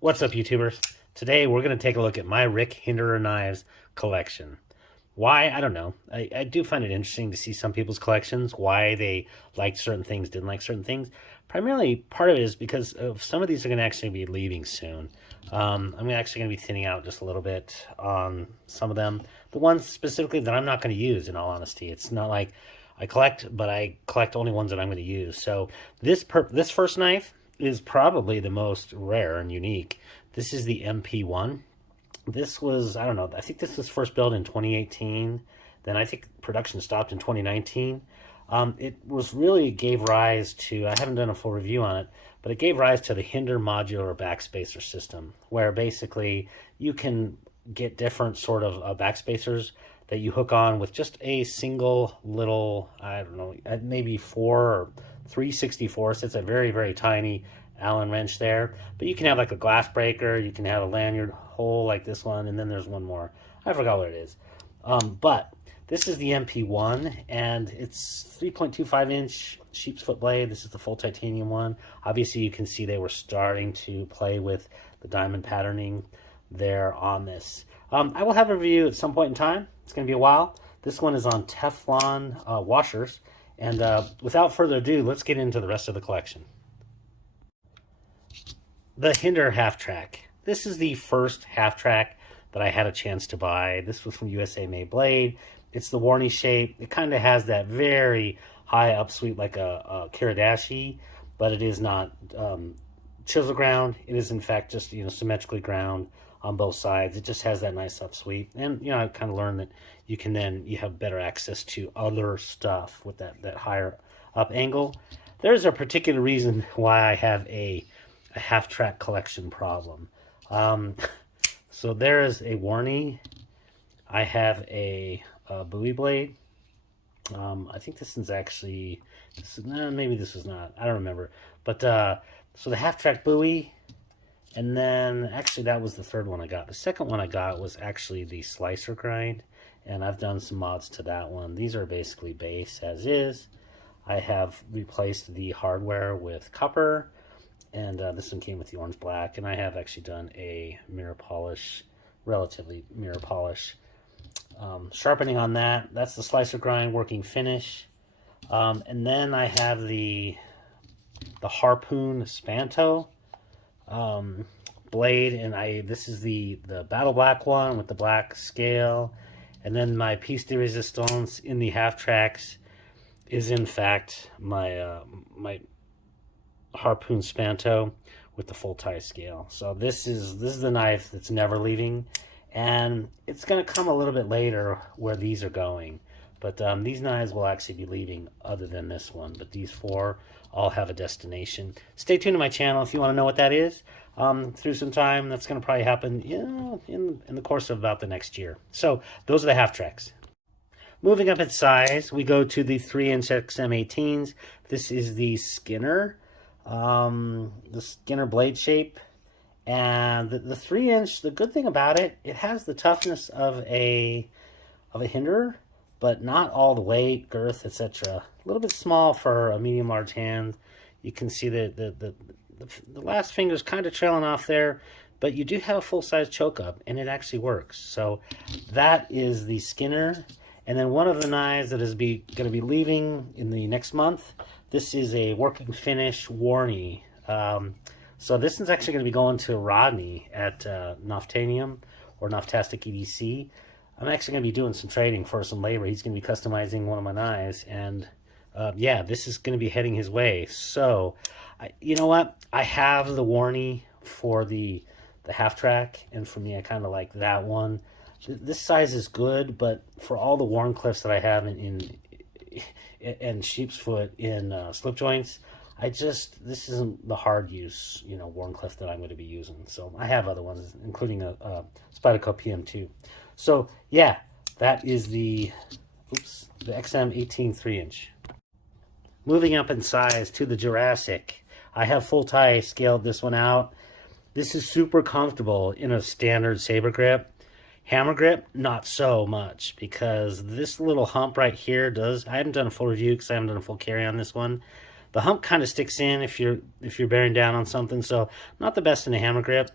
What's up, YouTubers? Today we're going to take a look at my Rick Hinderer knives collection. Why? I don't know. I do find it interesting to see some people's collections, why they liked certain things, didn't like certain things. Primarily, part of it is because of some of these are going to actually be leaving soon. I'm actually going to be thinning out just a little bit on some of them. The ones specifically that I'm not going to use, in all honesty. It's not like I collect, but I collect only ones that I'm going to use. So this first knife is probably the most rare and unique. This is the MP1. This was, I don't know, I think this was first built in 2018. Then I think production stopped in 2019. It was really gave rise to, I haven't done a full review on it, but it gave rise to the Hinderer modular backspacer system, where basically you can get different sort of backspacers that you hook on with just a single little, I don't know, maybe 3/64. It's a very, very tiny Allen wrench there. But you can have like a glass breaker, you can have a lanyard hole like this one, and then there's one more. I forgot what it is. But this is the MP1, and it's 3.25-inch sheep's foot blade. This is the full titanium one. Obviously, you can see they were starting to play with the diamond patterning there on this. I will have a review at some point in time. It's going to be a while. This one is on Teflon washers. And without further ado, let's get into the rest of the collection. The Hinderer half track. This is the first half track that I had a chance to buy. This was from USA Made Blade. It's the Wharnie shape. It kind of has that very high up sweep like a Kiradashi, but it is not chisel ground. It is in fact just symmetrically ground on both sides. It just has that nice up sweep. And I kind of learned that you have better access to other stuff with that higher up angle. There's a particular reason why I have a half track collection problem. So there is a Wharnie. I have a Bowie blade. I think this one's actually, maybe this was not, I don't remember. But so the half track Bowie, and then actually that was the third one I got. The second one I got was actually the slicer grind, and I've done some mods to that one. These are basically base as is. I have replaced the hardware with copper, and this one came with the orange black, and I have actually done a mirror polish, relatively mirror polish. Sharpening on that. That's the slicer grind working finish. And then I have the Harpoon Spanto blade, and this is the battle black one with the black scale. And then my piece de resistance in the half tracks is in fact my my Harpoon Spanto with the full tie scale. So this is the knife that's never leaving, and it's going to come a little bit later where these are going. But these knives will actually be leaving other than this one. But these four all have a destination. Stay tuned to my channel if you want to know what that is. Through some time, that's going to probably happen in the course of about the next year. So those are the half tracks. Moving up in size, we go to the 3-inch XM18s. This is the Skinner blade shape. And the 3-inch, the good thing about it, it has the toughness of a Hinderer, but not all the weight, girth, etc. A little bit small for a medium-large hand. You can see that the last finger's kind of trailing off there, but you do have a full-size choke up, and it actually works. So that is the Skinner. And then one of the knives that is going to be leaving in the next month, this is a working finish Wharnie. So this is actually going to be going to Rodney at Noftanium or Noftastic EDC. I'm actually going to be doing some trading for some labor. He's going to be customizing one of my knives, and yeah, this is going to be heading his way. So, you know what? I have the Wharnie for the half track, and for me, I kind of like that one. This size is good, but for all the Wharncliffes that I have in sheep's foot in slip joints, this isn't the hard use, Wharncliffe that I'm going to be using. So I have other ones, including a Spyderco PM2. So yeah, that is the XM18 3-inch. Moving up in size to the Jurassic. I have full tie scaled this one out. This is super comfortable in a standard saber grip. Hammer grip, not so much, because this little hump right here I haven't done a full review because I haven't done a full carry on this one. The hump kind of sticks in if you're bearing down on something, so not the best in a hammer grip.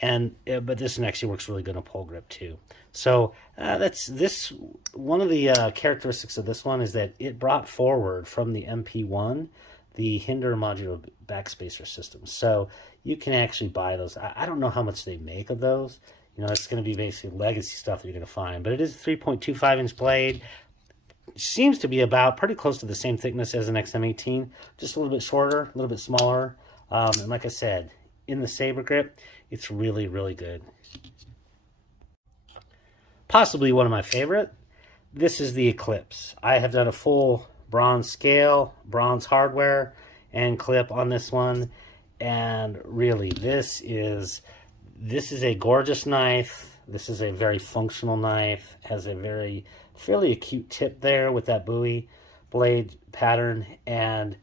and but this one actually works really good on pole grip too. So that's this. One of the characteristics of this one is that it brought forward from the MP1 the Hinderer modular backspacer system. So you can actually buy those. I don't know how much they make of those. You know, it's going to be basically legacy stuff that you're going to find. But it is a 3.25-inch blade. Seems to be about pretty close to the same thickness as an XM18. Just a little bit shorter, a little bit smaller. And like I said, in the saber grip, it's really, really good. Possibly one of my favorite. This is the Eklipse. I have done a full bronze scale, bronze hardware, and clip on this one. And really, this is a gorgeous knife. This is a very functional knife. Has a fairly acute tip there with that bowie blade pattern, and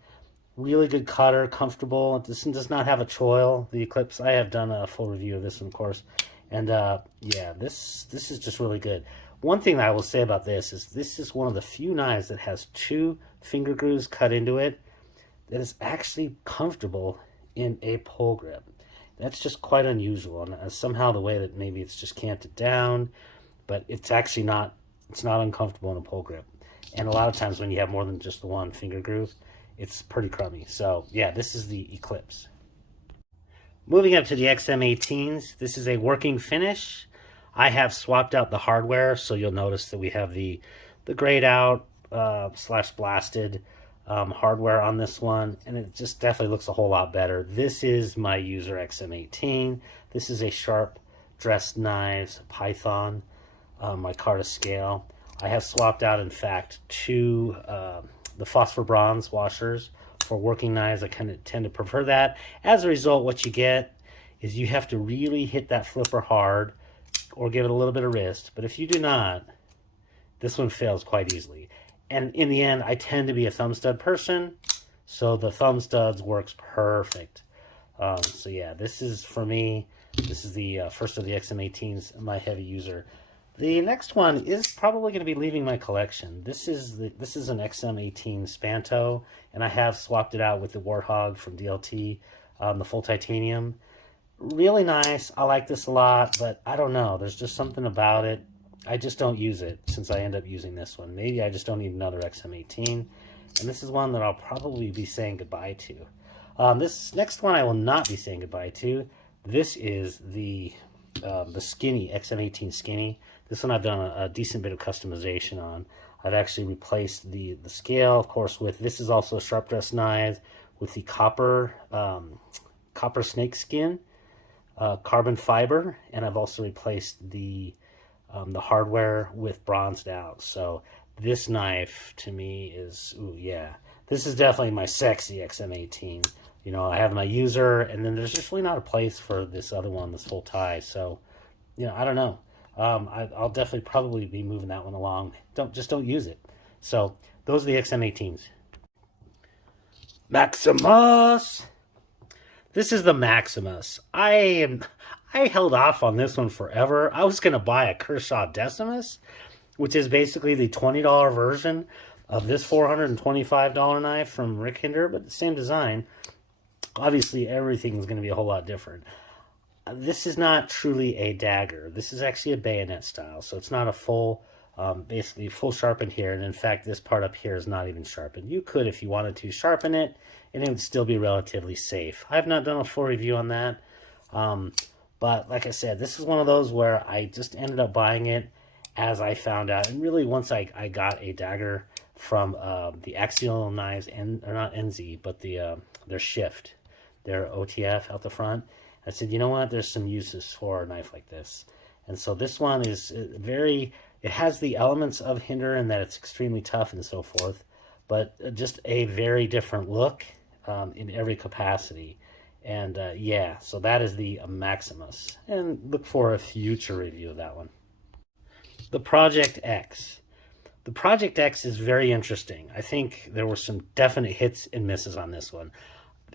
really good cutter, comfortable. This one does not have a choil, the Eklipse. I have done a full review of this one, of course. And yeah, this is just really good. One thing that I will say about this is one of the few knives that has 2 finger grooves cut into it that is actually comfortable in a pole grip. That's just quite unusual, and somehow the way that maybe it's just canted down, but it's actually not, it's not uncomfortable in a pole grip. And a lot of times when you have more than just the 1 finger groove, it's pretty crummy. So yeah, this is the Eklipse. Moving up to the XM18s, this is a working finish. I have swapped out the hardware, so you'll notice that we have the grayed out slash blasted hardware on this one, and it just definitely looks a whole lot better. This is my user XM18. This is a Sharp Dressed Knives Python, my Carta scale. I have swapped out, in fact, 2 the phosphor bronze washers for working knives. I kind of tend to prefer that. As a result, what you get is you have to really hit that flipper hard or give it a little bit of wrist. But if you do not, this one fails quite easily. And in the end, I tend to be a thumb stud person, so the thumb studs works perfect. So yeah, this is, for me, this is the first of the XM18s, my heavy user. The next one is probably going to be leaving my collection. This is an XM18 Spanto, and I have swapped it out with the Warthog from DLT, the full titanium. Really nice. I like this a lot, but I don't know. There's just something about it. I just don't use it since I end up using this one. Maybe I just don't need another XM18, and this is one that I'll probably be saying goodbye to. This next one I will not be saying goodbye to. This is the Skinny, XM18 Skinny. This one I've done a decent bit of customization on. I've actually replaced the scale, of course, with, this is also a Sharp Dressed Knife with the copper snake skin, carbon fiber, and I've also replaced the hardware with bronzed out. So this knife to me is, ooh, yeah, this is definitely my sexy XM18. You know, I have my user, and then there's just really not a place for this other one, this full tie. So, you know, I don't know. I'll definitely probably be moving that one along. Just don't use it. So those are the XM18s. Maximus. This is the Maximus. I held off on this one forever. I was gonna buy a Kershaw Decimus, which is basically the $20 version of this $425 knife from Rick Hinderer, but the same design. Obviously, everything is going to be a whole lot different. This is not truly a dagger. This is actually a bayonet style, so it's not a full, basically full sharpened here. And in fact, this part up here is not even sharpened. You could, if you wanted to, sharpen it, and it would still be relatively safe. I have not done a full review on that, but like I said, this is one of those where I just ended up buying it as I found out. And really, once I got a dagger from the Axial Knives, or not NZ, but their Shift, their OTF out the front, I said, you know what, there's some uses for a knife like this. And so this one is it has the elements of Hinderer in that it's extremely tough and so forth, but just a very different look in every capacity. And yeah, so that is the Maximus. And look for a future review of that one. The Project X. The Project X is very interesting. I think there were some definite hits and misses on this one.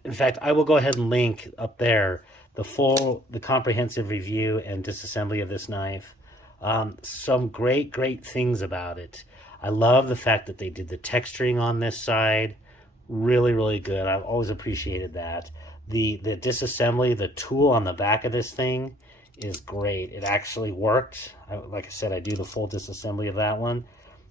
In fact, I will go ahead and link up there the comprehensive review and disassembly of this knife. Some great things about it. I love the fact that they did the texturing on this side. Really, really good. I've always appreciated that. The disassembly, the tool on the back of this thing is great. It actually worked. Like I said, I do the full disassembly of that one.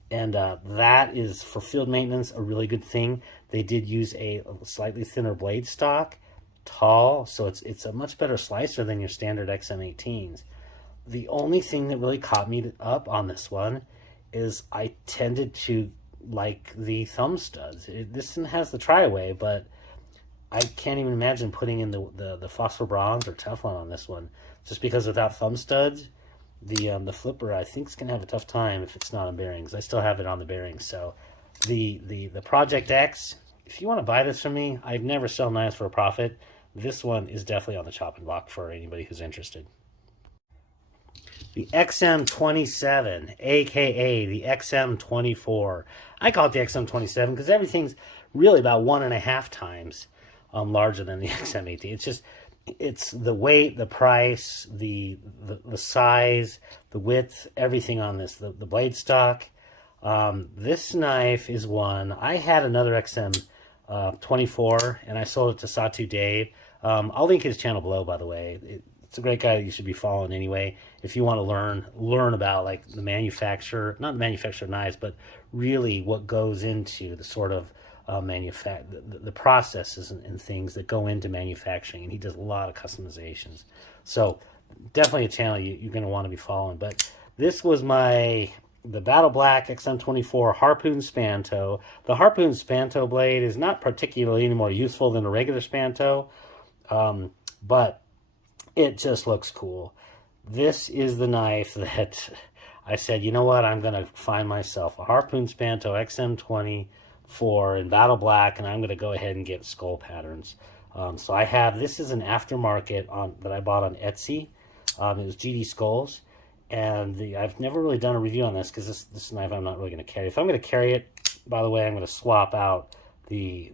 And that is, for field maintenance, a really good thing. They did use a slightly thinner blade stock, tall, so it's a much better slicer than your standard XM18s. The only thing that really caught me up on this one is I tended to like the thumb studs. This one has the tri-away, but I can't even imagine putting in the phosphor bronze or Teflon on this one, just because without thumb studs, the flipper I think is gonna have a tough time if it's not on bearings. I still have it on the bearings. So the Project X, if you want to buy this from me, I've never sell knives for a profit. This one is definitely on the chopping block for anybody who's interested. The XM27, aka the XM24. I call it the XM27 because everything's really about 1.5 times larger than the XM18. It's the weight, the price, the size, the width, everything on this. The blade stock. This knife is one. I had another XM24 and I sold it to Sawtooth Dave. I'll link his channel below, by the way. It's a great guy that you should be following anyway if you want to learn about like the manufacturer, not the manufacturer of knives, but really what goes into the sort of the processes and things that go into manufacturing. And he does a lot of customizations. So definitely a channel you're going to want to be following. But this was the Battle Black XM24 Harpoon Spanto. The Harpoon Spanto blade is not particularly any more useful than a regular Spanto, but it just looks cool. This is the knife that I said, you know what, I'm going to find myself a Harpoon Spanto XM24 in Battle Black, and I'm going to go ahead and get skull patterns. So I have, this is an aftermarket that I bought on Etsy. It was GD Skulls, and I've never really done a review on this because this knife I'm not really going to carry. If I'm going to carry it, by the way, I'm going to swap out the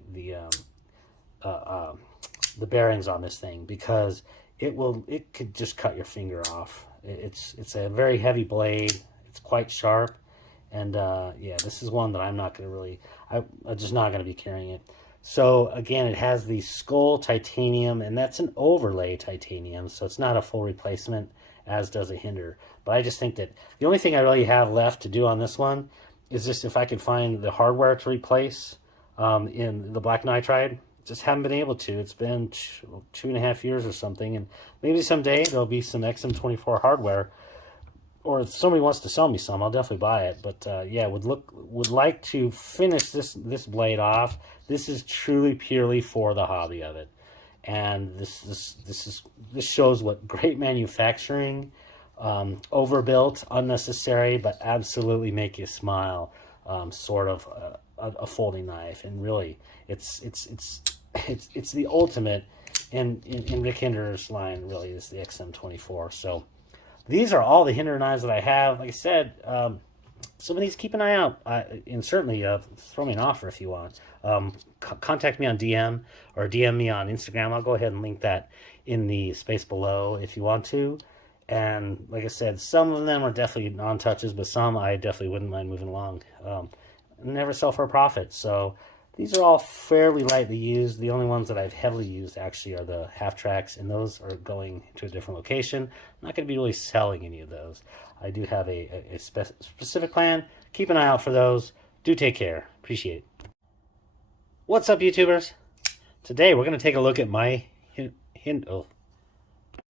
bearings on this thing because it could just cut your finger off. It's a very heavy blade. It's quite sharp, and yeah, this is one that I'm not going to really. I'm just not going to be carrying it. So again, it has the skull titanium, and that's an overlay titanium, so it's not a full replacement, as does a Hinderer. But I just think that the only thing I really have left to do on this one is just if I can find the hardware to replace in the black nitride. Just haven't been able to. It's been 2.5 years or something, and maybe someday there'll be some XM24 hardware, or if somebody wants to sell me some, I'll definitely buy it. But yeah, would like to finish this blade off. This is truly purely for the hobby of it, and this shows what great manufacturing, overbuilt, unnecessary, but absolutely make you smile, sort of a folding knife. And really, it's the ultimate in Rick Hinderer's line. Really, is the XM24. So these are all the Hinderer knives that I have. Like I said, some of these, keep an eye out, and certainly throw me an offer if you want. Contact me on DM or DM me on Instagram. I'll go ahead and link that in the space below if you want to. And like I said, some of them are definitely non-touches, but some I definitely wouldn't mind moving along. Never sell for a profit, so these are all fairly lightly used. The only ones that I've heavily used actually are the half tracks, and those are going to a different location. I'm not going to be really selling any of those. I do have a specific plan. Keep an eye out for those. Do take care. Appreciate it. What's up, YouTubers? Today we're going to take a look at my